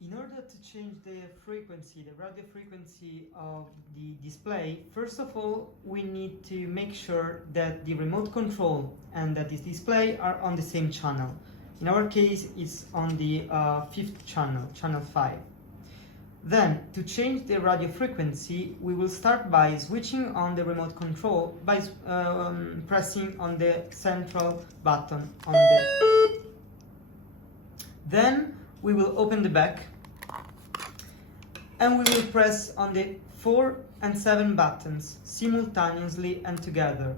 In order to change the frequency, the radio frequency of the display, first of all, we need to make sure that the remote control and that this display are on the same channel. In our case, it's on the fifth channel, channel 5. Then, to change the radio frequency, we will start by switching on the remote control by pressing on the central button on the... Then, we will open the back and we will press on the 4 and 7 buttons simultaneously and together.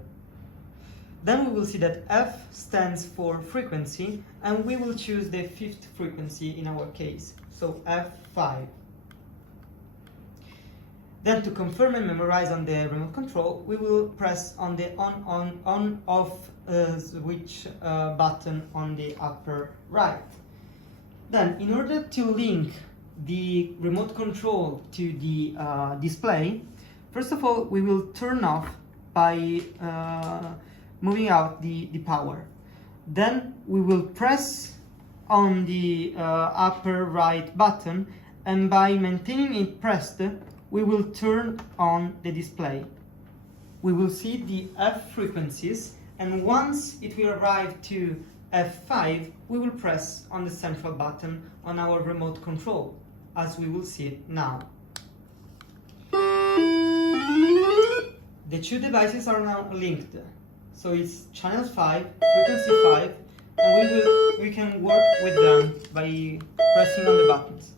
Then we will see that F stands for frequency and we will choose the fifth frequency in our case, so F5. Then to confirm and memorize on the remote control, we will press on the on-off switch button on the upper right. Then, in order to link the remote control to the display, first of all, we will turn off by moving out the power. Then we will press on the upper right button, and by maintaining it pressed, we will turn on the display. We will see the F frequencies, and once it will arrive to F5, we will press on the central button on our remote control, as we will see it now. The two devices are now linked, so it's channel 5, frequency 5, and we can work with them by pressing on the buttons.